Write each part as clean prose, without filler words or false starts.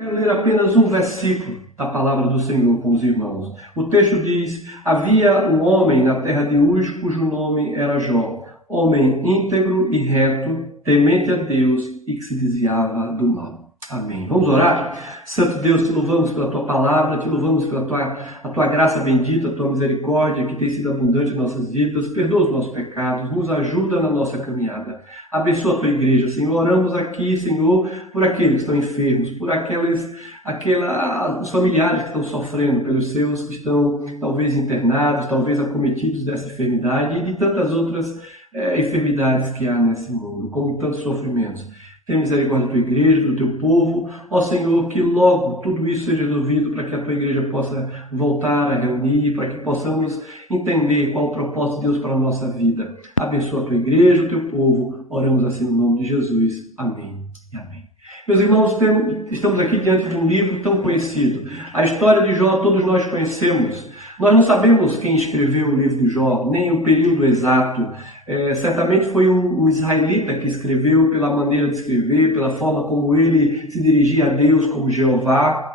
Quero ler apenas um versículo da palavra do Senhor com os irmãos. O texto diz: havia um homem na terra de Uz, cujo nome era Jó, homem íntegro e reto, temente a Deus e que se desviava do mal. Amém. Vamos orar? Santo Deus, te louvamos pela tua palavra, te louvamos pela tua graça bendita, a tua misericórdia que tem sido abundante em nossas vidas. Perdoa os nossos pecados, nos ajuda na nossa caminhada. Abençoa a tua igreja, Senhor. Oramos aqui, Senhor, por aqueles que estão enfermos, por os familiares que estão sofrendo, pelos seus que estão talvez internados, talvez acometidos dessa enfermidade e de tantas outras enfermidades que há nesse mundo, como tantos sofrimentos. Tenha misericórdia da tua igreja, do teu povo. Ó Senhor, que logo tudo isso seja resolvido para que a tua igreja possa voltar a reunir, para que possamos entender qual o propósito de Deus para a nossa vida. Abençoa a tua igreja, o teu povo. Oramos assim no nome de Jesus. Amém e amém. Meus irmãos, estamos aqui diante de um livro tão conhecido. A história de Jó todos nós conhecemos. Nós não sabemos quem escreveu o livro de Jó, nem o período exato. Certamente foi um israelita que escreveu pela maneira de escrever, pela forma como ele se dirigia a Deus como Jeová.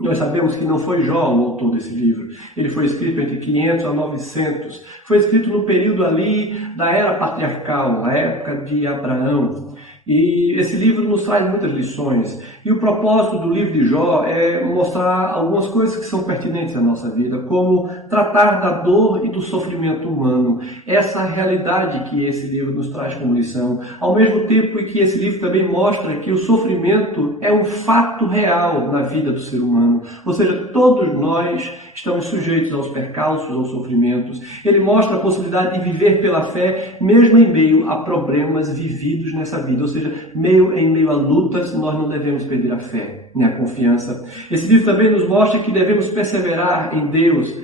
Nós sabemos que não foi Jó o autor desse livro. Ele foi escrito entre 500 a 900. Foi escrito no período ali da era patriarcal, na época de Abraão. E esse livro nos traz muitas lições. E o propósito do livro de Jó é mostrar algumas coisas que são pertinentes à nossa vida, como tratar da dor e do sofrimento humano. Essa realidade que esse livro nos traz como lição. Ao mesmo tempo em que esse livro também mostra que o sofrimento é um fato real na vida do ser humano. Ou seja, todos nós estamos sujeitos aos percalços, aos sofrimentos. Ele mostra a possibilidade de viver pela fé, mesmo em meio a problemas vividos nessa vida. Ou seja, em meio a lutas, nós não devemos perder a fé, nem a confiança. Esse livro também nos mostra que devemos perseverar em Deus,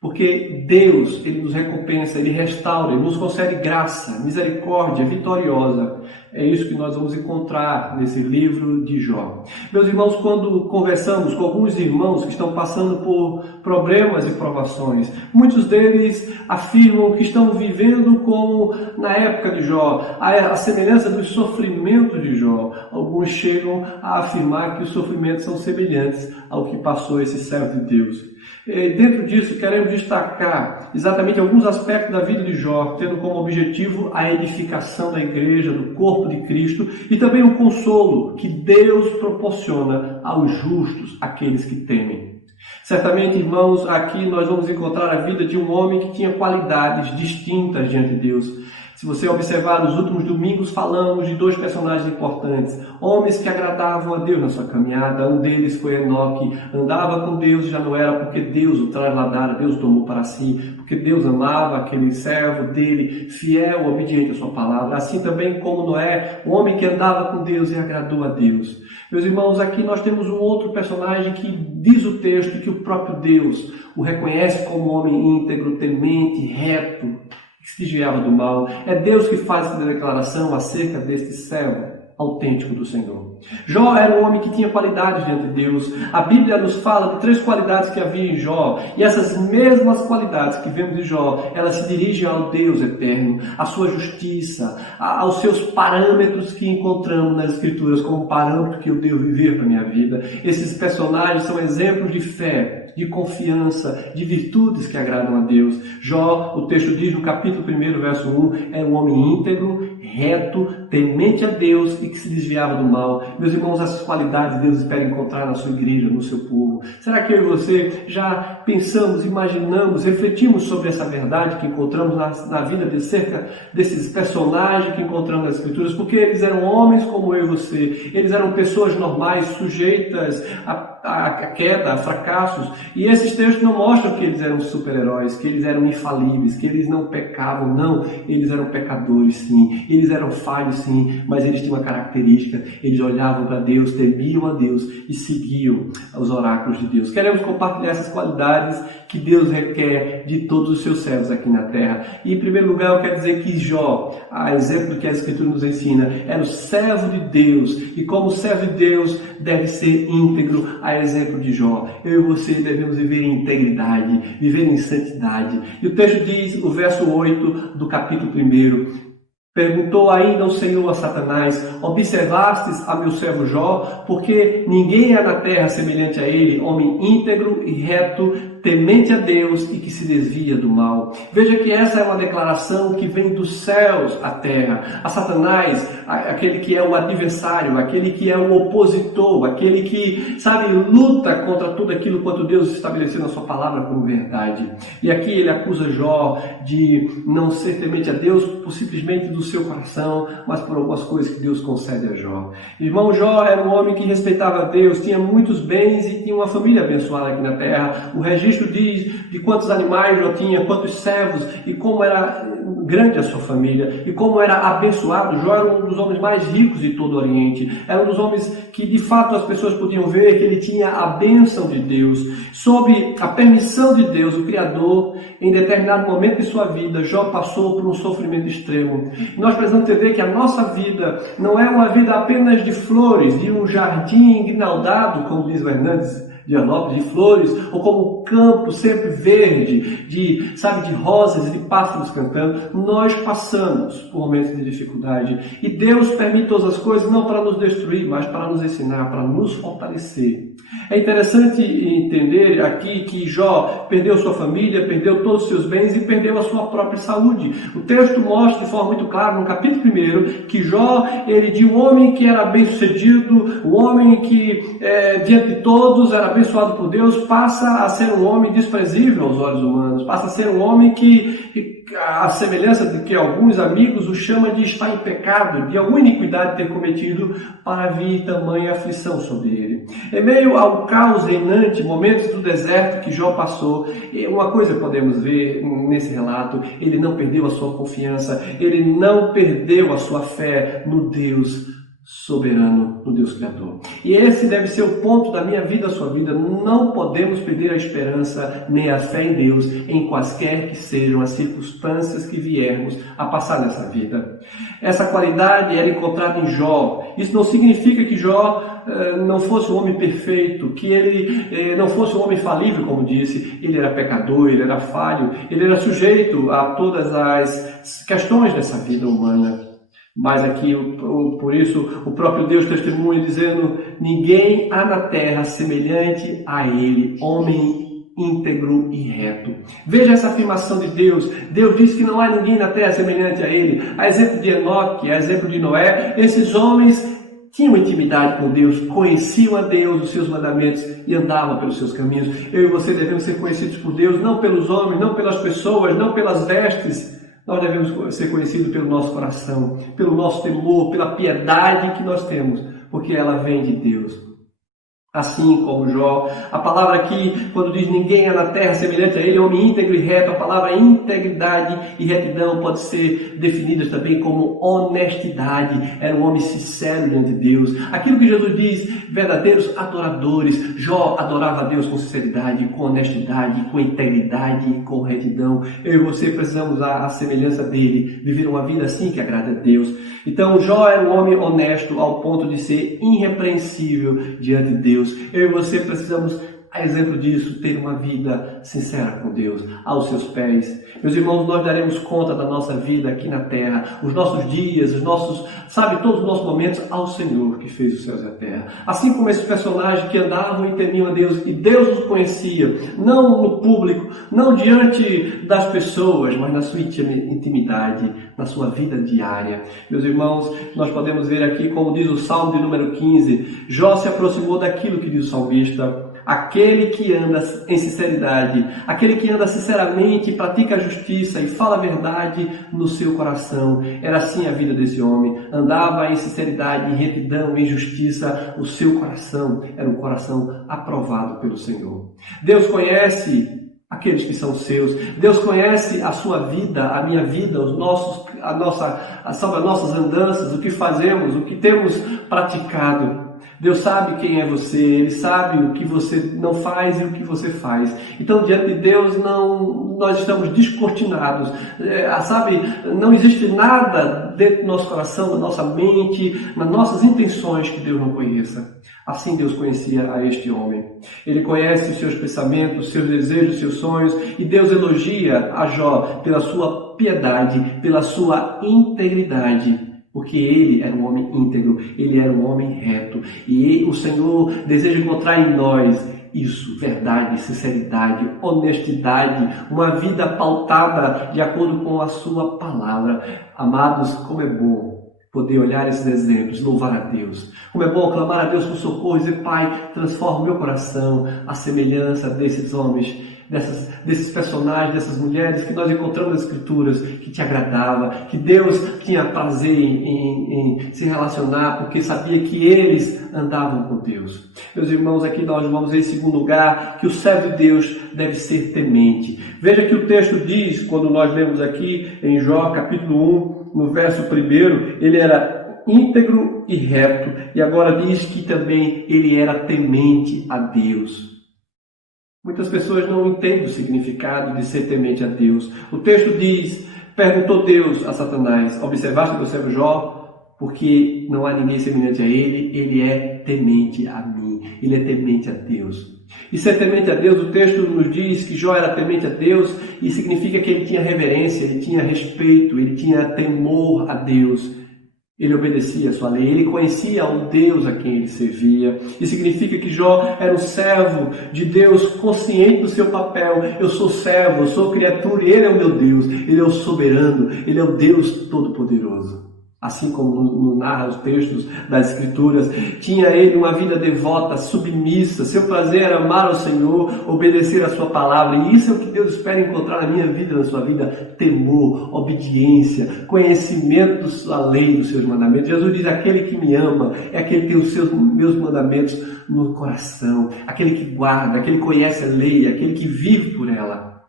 porque Deus, Ele nos recompensa, Ele restaura, Ele nos concede graça, misericórdia vitoriosa. É isso que nós vamos encontrar nesse livro de Jó. Meus irmãos, quando conversamos com alguns irmãos que estão passando por problemas e provações, muitos deles afirmam que estão vivendo como na época de Jó, a semelhança dos sofrimentos de Jó. Alguns chegam a afirmar que os sofrimentos são semelhantes ao que passou esse servo de Deus. Dentro disso, queremos destacar exatamente alguns aspectos da vida de Jó, tendo como objetivo a edificação da igreja, do corpo de Cristo, e também o consolo que Deus proporciona aos justos, aqueles que temem. Certamente, irmãos, aqui nós vamos encontrar a vida de um homem que tinha qualidades distintas diante de Deus. Se você observar, nos últimos domingos falamos de dois personagens importantes, homens que agradavam a Deus na sua caminhada. Um deles foi Enoque, andava com Deus e já não era porque Deus o trasladara, Deus o tomou para si, porque Deus amava aquele servo dele, fiel, obediente à sua palavra. Assim também como Noé, um homem que andava com Deus e agradou a Deus. Meus irmãos, aqui nós temos um outro personagem que diz o texto que o próprio Deus o reconhece como um homem íntegro, temente, reto, que se desviava do mal. É Deus que faz essa declaração acerca deste servo autêntico do Senhor. Jó era um homem que tinha qualidades diante de Deus. A Bíblia nos fala de 3 qualidades que havia em Jó, e essas mesmas qualidades que vemos em Jó, elas se dirigem ao Deus eterno, à sua justiça, aos seus parâmetros que encontramos nas Escrituras como parâmetro que eu devo viver para a minha vida. Esses personagens são exemplos de fé, de confiança, de virtudes que agradam a Deus. Jó, o texto diz no capítulo 1, verso 1, era um homem íntegro, reto, temente a Deus e que se desviava do mal. Meus irmãos, essas qualidades Deus espera encontrar na sua igreja, no seu povo. Será que eu e você já pensamos, imaginamos, refletimos sobre essa verdade que encontramos na vida de cerca desses personagens que encontramos nas Escrituras? Porque eles eram homens como eu e você. Eles eram pessoas normais, sujeitas a queda, a fracassos. E esses textos não mostram que eles eram super-heróis, que eles eram infalíveis, que eles não pecavam. Não, eles eram pecadores, sim. Eles eram falhos, sim, mas eles tinham uma característica. Eles olhavam para Deus, temiam a Deus e seguiam os oráculos de Deus. Queremos compartilhar essas qualidades que Deus requer de todos os seus servos aqui na terra. E, em primeiro lugar, eu quero dizer que Jó, a exemplo do que a Escritura nos ensina, era o servo de Deus. E como servo de Deus, deve ser íntegro, a exemplo de Jó. Eu e você devemos viver em integridade, viver em santidade. E o texto diz, o verso 8 do capítulo 1, Perguntou ainda o Senhor a Satanás: observastes a meu servo Jó, porque ninguém há na terra semelhante a ele, homem íntegro e reto, temente a Deus e que se desvia do mal. Veja que essa é uma declaração que vem dos céus à terra. A Satanás, aquele que é o adversário, aquele que é o opositor, aquele que, luta contra tudo aquilo quanto Deus estabeleceu na sua palavra como verdade. E aqui ele acusa Jó de não ser temente a Deus por simplesmente do seu coração, mas por algumas coisas que Deus concede a Jó. Irmão, Jó era um homem que respeitava a Deus, tinha muitos bens e tinha uma família abençoada aqui na terra. O registro diz de quantos animais Jó tinha, quantos servos e como era grande a sua família e como era abençoado. Jó era um dos homens mais ricos de todo o Oriente. Era um dos homens que de fato as pessoas podiam ver que ele tinha a bênção de Deus. Sob a permissão de Deus, o Criador, em determinado momento de sua vida, Jó passou por um sofrimento extremo. E nós precisamos entender que a nossa vida não é uma vida apenas de flores, de um jardim engrinaldado, como diz o Hernandes de flores, ou como um campo sempre verde, de rosas e de pássaros cantando. Nós passamos por momentos de dificuldade. E Deus permite todas as coisas não para nos destruir, mas para nos ensinar, para nos fortalecer. É interessante entender aqui que Jó perdeu sua família, perdeu todos os seus bens e perdeu a sua própria saúde. O texto mostra de forma muito clara, no capítulo 1, que Jó, ele de um homem que era bem-sucedido, um homem que diante de todos era abençoado por Deus, passa a ser um homem desprezível aos olhos humanos, passa a ser um homem que a semelhança de que alguns amigos o chamam de estar em pecado, de alguma iniquidade ter cometido, para vir tamanha aflição sobre ele. Em meio ao caos reinante, momentos do deserto que Jó passou, uma coisa podemos ver nesse relato: ele não perdeu a sua confiança, ele não perdeu a sua fé no Deus soberano, no Deus Criador. E esse deve ser o ponto da minha vida, da sua vida. Não podemos perder a esperança nem a fé em Deus, em quaisquer que sejam as circunstâncias que viermos a passar nessa vida. Essa qualidade era encontrada em Jó. Isso não significa que Jó não fosse um homem perfeito, que ele não fosse um homem falível, como disse. Ele era pecador, ele era falho, ele era sujeito a todas as questões dessa vida humana. Mas aqui, por isso, o próprio Deus testemunha dizendo: ninguém há na terra semelhante a ele, homem íntegro e reto. Veja essa afirmação de Deus. Deus diz que não há ninguém na terra semelhante a ele. A exemplo de Enoque, a exemplo de Noé, esses homens tinham intimidade com Deus, conheciam a Deus, os seus mandamentos e andavam pelos seus caminhos. Eu e você devemos ser conhecidos por Deus, não pelos homens, não pelas pessoas, não pelas vestes. Nós devemos ser conhecidos pelo nosso coração, pelo nosso temor, pela piedade que nós temos, porque ela vem de Deus. Assim como Jó, a palavra aqui, quando diz ninguém há na terra semelhante a ele, homem íntegro e reto, a palavra integridade e retidão pode ser definida também como honestidade. Era um homem sincero diante de Deus. Aquilo que Jesus diz, verdadeiros adoradores. Jó adorava a Deus com sinceridade, com honestidade, com integridade e com retidão. Eu e você precisamos, à semelhança dele, viver uma vida assim que agrada a Deus. Então Jó era um homem honesto ao ponto de ser irrepreensível diante de Deus. Eu e você precisamos, a exemplo disso, ter uma vida sincera com Deus, aos seus pés. Meus irmãos, nós daremos conta da nossa vida aqui na terra, os nossos dias, todos os nossos momentos ao Senhor que fez os céus e a terra. Assim como esses personagens que andavam e temiam a Deus, e Deus os conhecia, não no público, não diante das pessoas, mas na sua intimidade, na sua vida diária. Meus irmãos, nós podemos ver aqui, como diz o Salmo de número 15, Jó se aproximou daquilo que diz o salmista: aquele que anda em sinceridade, aquele que anda sinceramente e pratica a justiça e fala a verdade no seu coração. Era assim a vida desse homem. Andava em sinceridade, em retidão, em justiça. O seu coração era um coração aprovado pelo Senhor. Deus conhece aqueles que são seus. Deus conhece a sua vida, a minha vida, sobre as nossas andanças, o que fazemos, o que temos praticado. Deus sabe quem é você, Ele sabe o que você não faz e o que você faz. Então, diante de Deus, nós estamos descortinados. Não existe nada dentro do nosso coração, da nossa mente, nas nossas intenções que Deus não conheça. Assim Deus conhecia a este homem. Ele conhece os seus pensamentos, os seus desejos, os seus sonhos, e Deus elogia a Jó pela sua piedade, pela sua integridade, porque ele era um homem íntegro, ele era um homem reto. E o Senhor deseja encontrar em nós isso, verdade, sinceridade, honestidade, uma vida pautada de acordo com a sua palavra. Amados, como é bom poder olhar esses exemplos, louvar a Deus. Como é bom clamar a Deus por socorro e dizer: Pai, transforma o meu coração à semelhança desses homens, desses personagens, dessas mulheres que nós encontramos nas Escrituras, que te agradava, que Deus tinha prazer em se relacionar, porque sabia que eles andavam com Deus. Meus irmãos, aqui nós vamos ver em segundo lugar que o servo de Deus deve ser temente. Veja que o texto diz, quando nós lemos aqui em Jó, capítulo 1, no verso 1, ele era íntegro e reto, e agora diz que também ele era temente a Deus. Muitas pessoas não entendem o significado de ser temente a Deus. O texto diz: perguntou Deus a Satanás: observaste meu servo Jó? Porque não há ninguém semelhante a ele é temente a mim, ele é temente a Deus. E ser temente a Deus, o texto nos diz que Jó era temente a Deus, e significa que ele tinha reverência, ele tinha respeito, ele tinha temor a Deus. Ele obedecia a sua lei, ele conhecia o Deus a quem ele servia. E significa que Jó era um servo de Deus, consciente do seu papel. Eu sou servo, eu sou criatura, e ele é o meu Deus, ele é o soberano, ele é o Deus todo-poderoso. Assim como narra os textos das Escrituras, tinha ele uma vida devota, submissa. Seu prazer era amar ao Senhor, obedecer a sua palavra. E isso é o que Deus espera encontrar na minha vida, na sua vida: temor, obediência, conhecimento da sua lei, dos seus mandamentos. Jesus diz: aquele que me ama é aquele que tem os meus mandamentos no coração, aquele que guarda, aquele que conhece a lei, aquele que vive por ela.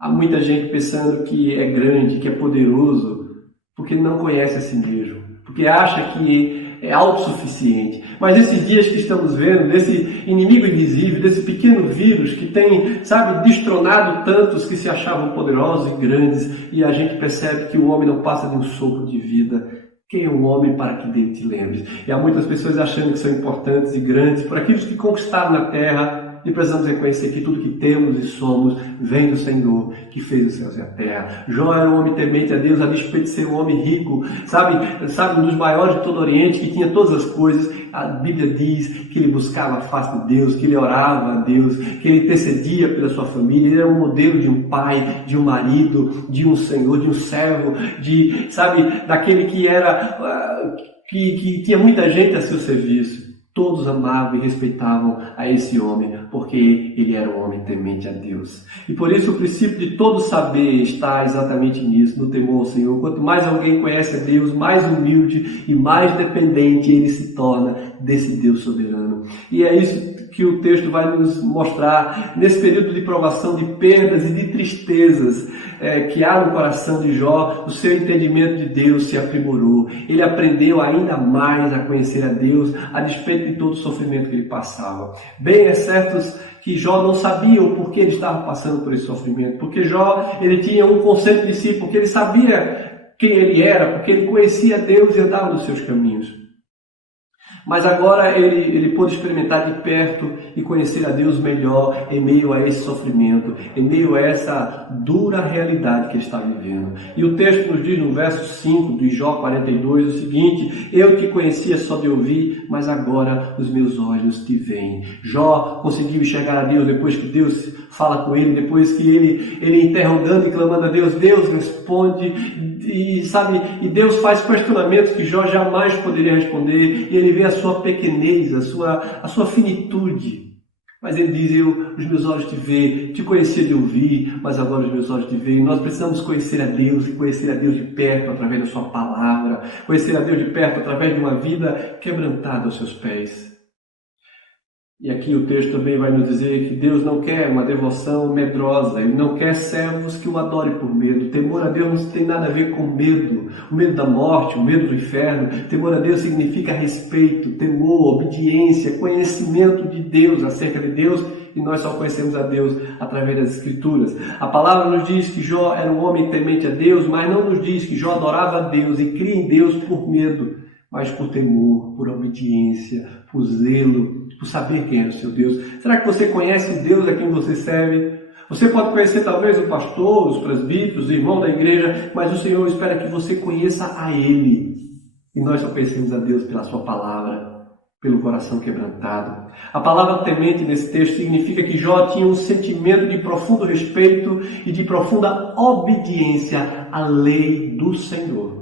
Há muita gente pensando que é grande, que é poderoso, porque não conhece a si mesmo, porque acha que é autossuficiente. Mas esses dias que estamos vendo, desse inimigo invisível, desse pequeno vírus que tem, destronado tantos que se achavam poderosos e grandes, e a gente percebe que o homem não passa de um sopro de vida. Quem é o homem para que dele te lembres? E há muitas pessoas achando que são importantes e grandes por aqueles que conquistaram na terra, e precisamos reconhecer que tudo que temos e somos vem do Senhor, que fez os céus e a terra. Jó era um homem temente a Deus, a despeito de ser um homem rico, um dos maiores de todo o Oriente, que tinha todas as coisas. A Bíblia diz que ele buscava a face de Deus, que ele orava a Deus, que ele intercedia pela sua família. Ele era um modelo de um pai, de um marido, de um senhor, de um servo, daquele que era, que tinha muita gente a seu serviço. Todos amavam e respeitavam a esse homem, porque ele era um homem temente a Deus. E por isso o princípio de todo saber está exatamente nisso, no temor ao Senhor. Quanto mais alguém conhece a Deus, mais humilde e mais dependente ele se torna desse Deus soberano. E é isso que o texto vai nos mostrar nesse período de provação, de perdas e de tristezas que há no coração de Jó. O seu entendimento de Deus se aprimorou. Ele aprendeu ainda mais a conhecer a Deus, a despeito de todo o sofrimento que ele passava. Bem, é certo que Jó não sabia o porquê ele estava passando por esse sofrimento, porque Jó ele tinha um conceito de si, porque ele sabia quem ele era, porque ele conhecia Deus e andava nos seus caminhos. Mas agora ele pôde experimentar de perto e conhecer a Deus melhor em meio a esse sofrimento, em meio a essa dura realidade que ele está vivendo. E o texto nos diz no verso 5 de Jó 42 o seguinte: eu te conhecia só de ouvir, mas agora os meus olhos te veem. Jó conseguiu enxergar a Deus depois que Deus fala com ele, depois que ele interrogando e clamando a Deus, Deus responde. E Deus faz questionamentos que Jó jamais poderia responder, e ele vê a sua pequenez, a sua finitude. Mas ele diz: os meus olhos te veem, te conhecia de ouvir, mas agora os meus olhos te veem. Nós precisamos conhecer a Deus, e conhecer a Deus de perto através da sua palavra, conhecer a Deus de perto através de uma vida quebrantada aos seus pés. E aqui o texto também vai nos dizer que Deus não quer uma devoção medrosa, Ele não quer servos que o adorem por medo. Temor a Deus não tem nada a ver com medo, o medo da morte, o medo do inferno. Temor a Deus significa respeito, temor, obediência, conhecimento de Deus, acerca de Deus, e nós só conhecemos a Deus através das Escrituras. A palavra nos diz que Jó era um homem temente a Deus, mas não nos diz que Jó adorava a Deus e cria em Deus por medo, mas por temor, por obediência, por zelo, por saber quem é o seu Deus. Será que você conhece o Deus a quem você serve? Você pode conhecer talvez o pastor, os presbíteros, o irmão da igreja, mas o Senhor espera que você conheça a Ele. E nós só conhecemos a Deus pela sua palavra, pelo coração quebrantado. A palavra temente nesse texto significa que Jó tinha um sentimento de profundo respeito e de profunda obediência à lei do Senhor.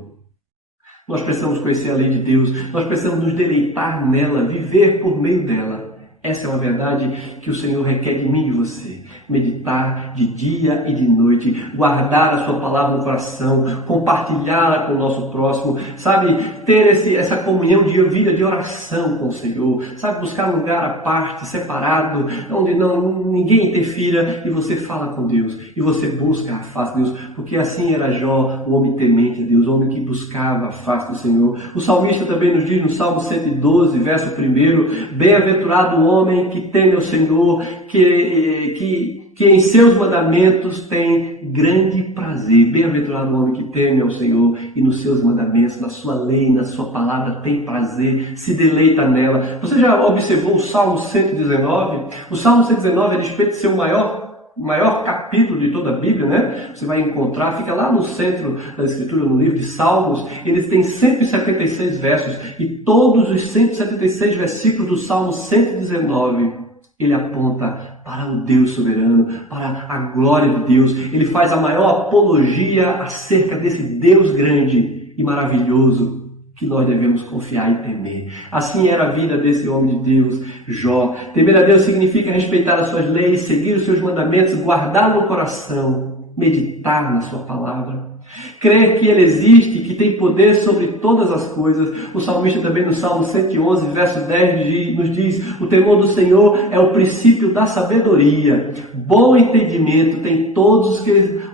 Nós precisamos conhecer a lei de Deus, nós precisamos nos deleitar nela, viver por meio dela. Essa é uma verdade que o Senhor requer de mim e de você. Meditar de dia e de noite, guardar a sua palavra no coração, compartilhá-la com o nosso próximo, sabe, ter essa comunhão de vida de oração com o Senhor, sabe, buscar um lugar à parte, separado, onde ninguém interfira, e você fala com Deus, e você busca a face de Deus, porque assim era Jó, o homem temente a Deus, o homem que buscava a face do Senhor. O salmista também nos diz no Salmo 112, verso 1, bem-aventurado o homem que teme ao Senhor, que em seus mandamentos tem grande prazer. Bem-aventurado o homem que teme ao Senhor e nos seus mandamentos, na sua lei, na sua palavra tem prazer, se deleita nela. Você já observou o Salmo 119? O Salmo 119 é a respeito de ser o maior capítulo de toda a Bíblia, né? Você vai encontrar, fica lá no centro da Escritura, no livro de Salmos. Eles têm 176 versos e todos os 176 versículos do Salmo 119 ele aponta para o Deus soberano, para a glória de Deus. Ele faz a maior apologia acerca desse Deus grande e maravilhoso que nós devemos confiar e temer. Assim era a vida desse homem de Deus, Jó. Temer a Deus significa respeitar as suas leis, seguir os seus mandamentos, guardar no coração, meditar na sua palavra. Crer que Ele existe, que tem poder sobre todas as coisas. O salmista também no Salmo 111, verso 10 nos diz: o temor do Senhor é o princípio da sabedoria. Bom entendimento tem todos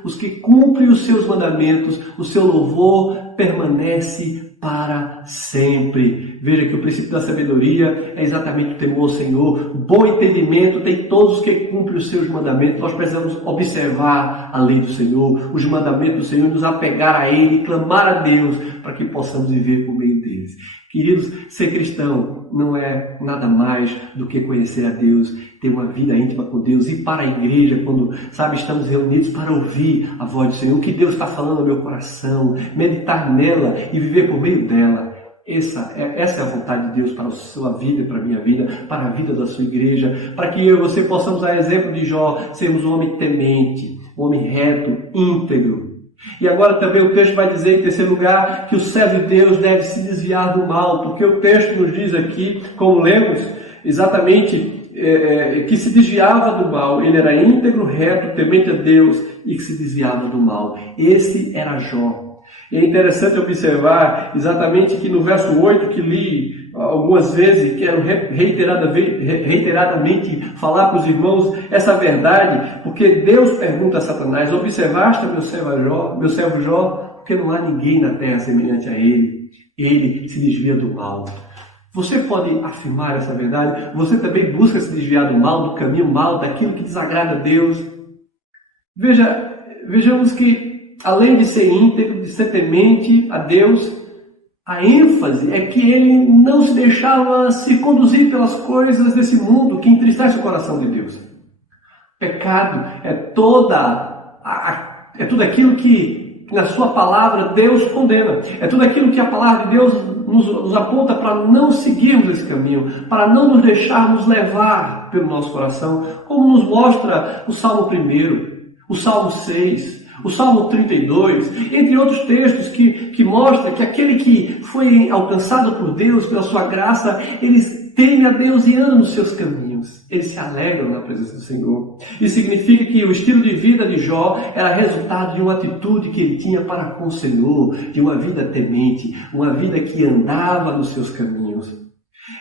os que cumprem os seus mandamentos. O seu louvor permanece para sempre. Veja que o princípio da sabedoria é exatamente o temor ao Senhor. Bom entendimento tem todos os que cumprem os seus mandamentos. Nós precisamos observar a lei do Senhor, os mandamentos do Senhor, nos apegar a Ele, clamar a Deus para que possamos viver por meio deles. Queridos, ser cristão não é nada mais do que conhecer a Deus, ter uma vida íntima com Deus, ir para a igreja quando, estamos reunidos para ouvir a voz do Senhor, o que Deus está falando ao meu coração, meditar nela e viver por meio dela. Essa é a vontade de Deus para a sua vida e para a minha vida, para a vida da sua igreja, para que eu e você possamos, a exemplo de Jó, sermos um homem temente, um homem reto, íntegro. E agora também o texto vai dizer, em terceiro lugar, que o servo de Deus deve se desviar do mal, porque o texto nos diz aqui, como lemos, exatamente que se desviava do mal. Ele era íntegro, reto, temente a Deus e que se desviava do mal. Esse era Jó. E é interessante observar exatamente que no verso 8 que li algumas vezes, quero reiteradamente falar para os irmãos essa verdade, porque Deus pergunta a Satanás: observaste meu servo Jó, porque não há ninguém na terra semelhante a ele. Ele se desvia do mal. Você pode afirmar essa verdade? Você também busca se desviar do mal, do caminho mal, daquilo que desagrada a Deus? Vejamos que além de ser íntegro, de ser temente a Deus, a ênfase é que ele não se deixava se conduzir pelas coisas desse mundo que entristece o coração de Deus. Pecado é tudo aquilo que na sua palavra Deus condena. É tudo aquilo que a palavra de Deus nos aponta para não seguirmos esse caminho, para não nos deixarmos levar pelo nosso coração, como nos mostra o Salmo 1, o Salmo 6, o Salmo 32, entre outros textos que mostram que aquele que foi alcançado por Deus, pela sua graça, eles temem a Deus e andam nos seus caminhos. Eles se alegram na presença do Senhor. Isso significa que o estilo de vida de Jó era resultado de uma atitude que ele tinha para com o Senhor, de uma vida temente, uma vida que andava nos seus caminhos.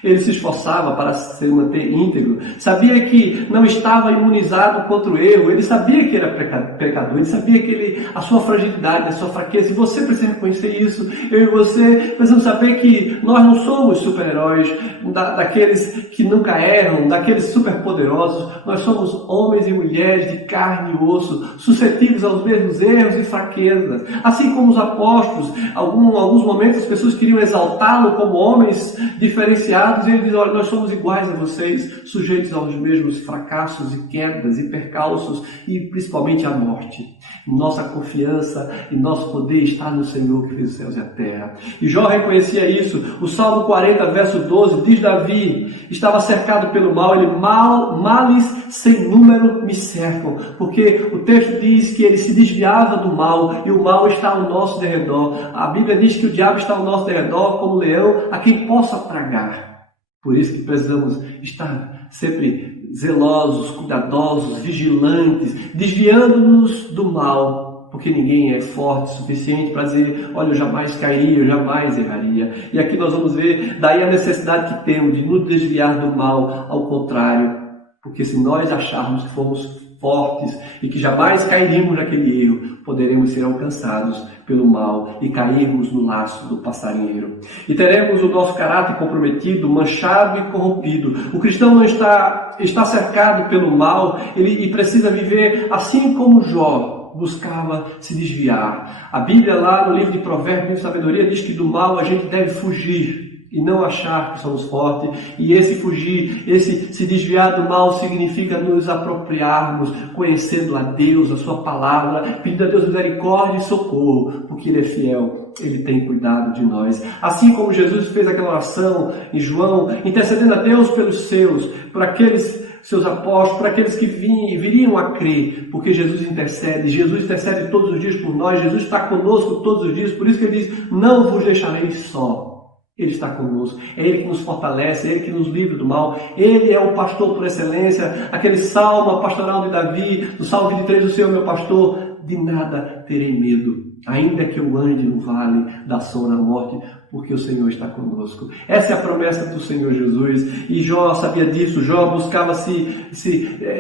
Ele se esforçava para se manter íntegro, sabia que não estava imunizado contra o erro, ele sabia que era pecador, ele sabia que a sua fragilidade, a sua fraqueza, e você precisa reconhecer isso. Eu e você precisamos saber que nós não somos super-heróis, daqueles que nunca erram, daqueles superpoderosos. Nós somos homens e mulheres de carne e osso, suscetíveis aos mesmos erros e fraquezas. Assim como os apóstolos, em alguns momentos as pessoas queriam exaltá-lo como homens diferenciados, desviados, e ele diz, olha, nós somos iguais a vocês, sujeitos aos mesmos fracassos e quedas e percalços e principalmente à morte. Nossa confiança e nosso poder está no Senhor que fez os céus e a terra. E Jó reconhecia isso. O Salmo 40, verso 12, diz Davi, estava cercado pelo mal, males sem número me cercam, porque o texto diz que ele se desviava do mal, e o mal está ao nosso derredor. A Bíblia diz que o diabo está ao nosso derredor como leão, a quem possa tragar. Por isso que precisamos estar sempre zelosos, cuidadosos, vigilantes, desviando-nos do mal, porque ninguém é forte o suficiente para dizer, olha, eu jamais cairia, eu jamais erraria. E aqui nós vamos ver daí a necessidade que temos de nos desviar do mal, ao contrário, porque se nós acharmos que fomos fortes e que jamais cairíamos naquele erro, poderemos ser alcançados pelo mal e cairmos no laço do passarinheiro. E teremos o nosso caráter comprometido, manchado e corrompido. O cristão não está cercado pelo mal, ele precisa viver assim como Jó buscava se desviar. A Bíblia lá no livro de Provérbios de Sabedoria diz que do mal a gente deve fugir e não achar que somos fortes. E esse fugir, esse se desviar do mal significa nos apropriarmos, conhecendo a Deus, a sua palavra, pedindo a Deus misericórdia e socorro, porque Ele é fiel, Ele tem cuidado de nós. Assim como Jesus fez aquela oração em João, intercedendo a Deus pelos seus, por aqueles seus apóstolos, por aqueles que viriam a crer, porque Jesus intercede todos os dias por nós, Jesus está conosco todos os dias, por isso que Ele diz, não vos deixarei só. Ele está conosco, é Ele que nos fortalece, é Ele que nos livra do mal, Ele é o pastor por excelência, aquele salmo pastoral de Davi, no Salmo 23, o Senhor é meu pastor, de nada terei medo, ainda que eu ande no vale da sombra da morte, porque o Senhor está conosco. Essa é a promessa do Senhor Jesus, e Jó sabia disso. Jó buscava se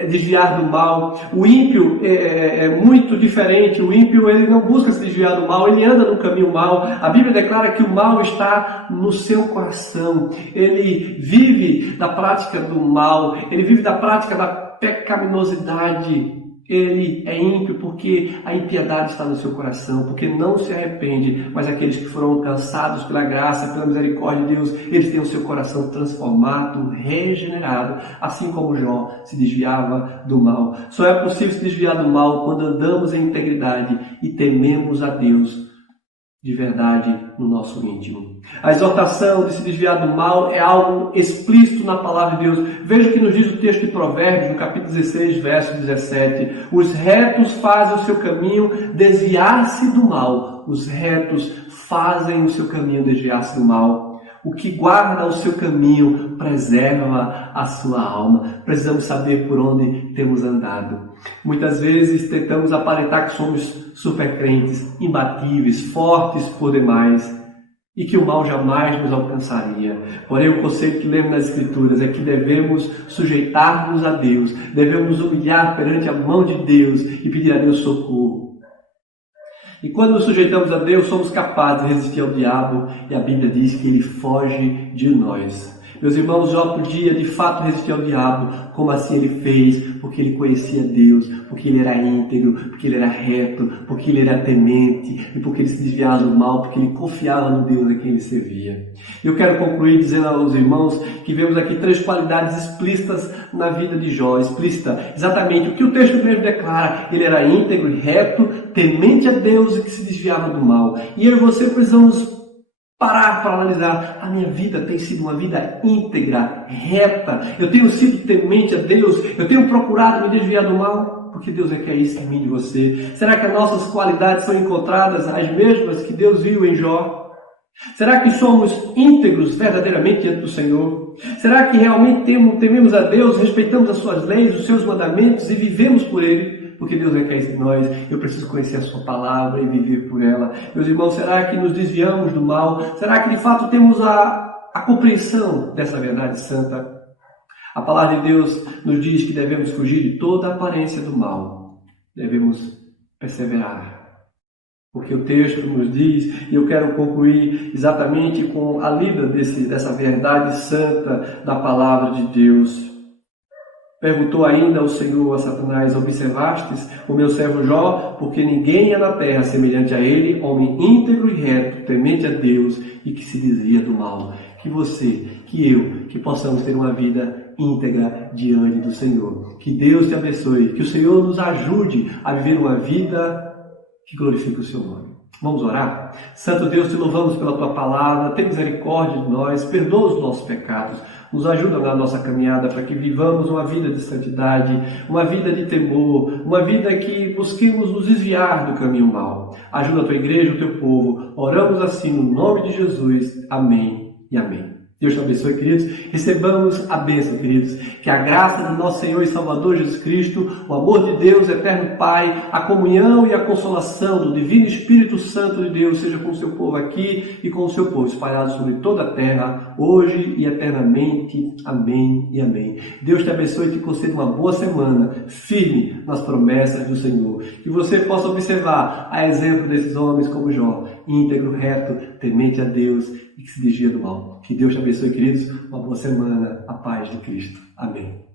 desviar do mal. O ímpio é muito diferente. O ímpio, ele não busca se desviar do mal, ele anda no caminho mal. A Bíblia declara que o mal está no seu coração. Ele vive da prática do mal, ele vive da prática da pecaminosidade. Ele é ímpio porque a impiedade está no seu coração, porque não se arrepende, mas aqueles que foram alcançados pela graça, pela misericórdia de Deus, eles têm o seu coração transformado, regenerado, assim como Jó se desviava do mal. Só é possível se desviar do mal quando andamos em integridade e tememos a Deus de verdade no nosso íntimo. A exortação de se desviar do mal é algo explícito na palavra de Deus. Veja o que nos diz o texto de Provérbios, no capítulo 16, verso 17. Os retos fazem o seu caminho desviar-se do mal. Os retos fazem o seu caminho desviar-se do mal. O que guarda o seu caminho preserva a sua alma. Precisamos saber por onde temos andado. Muitas vezes tentamos aparentar que somos supercrentes, imbatíveis, fortes por demais, e que o mal jamais nos alcançaria. Porém, o conceito que lemos nas Escrituras é que devemos sujeitar-nos a Deus, devemos humilhar perante a mão de Deus e pedir a Deus socorro. E quando nos sujeitamos a Deus, somos capazes de resistir ao diabo, e a Bíblia diz que ele foge de nós. Meus irmãos, Jó podia de fato resistir ao diabo, como assim ele fez, porque ele conhecia Deus, porque ele era íntegro, porque ele era reto, porque ele era temente, e porque ele se desviava do mal, porque ele confiava no Deus a quem ele servia. Eu quero concluir dizendo aos irmãos que vemos aqui 3 qualidades explícitas na vida de Jó, explícita, exatamente o que o texto mesmo declara. Ele era íntegro e reto, temente a Deus e que se desviava do mal. E eu e você precisamos parar para analisar. A minha vida tem sido uma vida íntegra, reta. Eu tenho sido temente a Deus. Eu tenho procurado me desviar do mal, porque Deus quer isso em mim e de você. Será que as nossas qualidades são encontradas as mesmas que Deus viu em Jó? Será que somos íntegros verdadeiramente diante do Senhor? Será que realmente tememos a Deus, respeitamos as suas leis, os seus mandamentos e vivemos por Ele? Porque Deus requer isso de nós. Eu preciso conhecer a sua palavra e viver por ela. Meus irmãos, será que nos desviamos do mal? Será que de fato temos a compreensão dessa verdade santa? A palavra de Deus nos diz que devemos fugir de toda a aparência do mal. Devemos perseverar. Porque o texto nos diz, e eu quero concluir exatamente com a lida dessa verdade santa da palavra de Deus. Perguntou ainda o Senhor a Satanás: observastes o meu servo Jó? Porque ninguém é na terra semelhante a ele, homem íntegro e reto, temente a Deus e que se desvia do mal. que você, que eu, que possamos ter uma vida íntegra diante do Senhor. Que Deus te abençoe, que o Senhor nos ajude a viver uma vida que glorifique o seu nome. Vamos orar? Santo Deus, te louvamos pela tua palavra, tem misericórdia de nós, perdoa os nossos pecados, nos ajuda na nossa caminhada para que vivamos uma vida de santidade, uma vida de temor, uma vida que busquemos nos desviar do caminho mau. Ajuda a tua igreja, o teu povo. Oramos assim no nome de Jesus. Amém e amém. Deus te abençoe, queridos. Recebamos a bênção, queridos. Que a graça do nosso Senhor e Salvador Jesus Cristo, o amor de Deus, eterno Pai, a comunhão e a consolação do Divino Espírito Santo de Deus seja com o seu povo aqui e com o seu povo espalhado sobre toda a terra, hoje e eternamente. Amém e amém. Deus te abençoe e te conceda uma boa semana, firme nas promessas do Senhor. Que você possa observar a exemplo desses homens como Jó, íntegro, reto, temente a Deus e que se desvia do mal. Que Deus te abençoe, queridos. Uma boa semana. A paz de Cristo. Amém.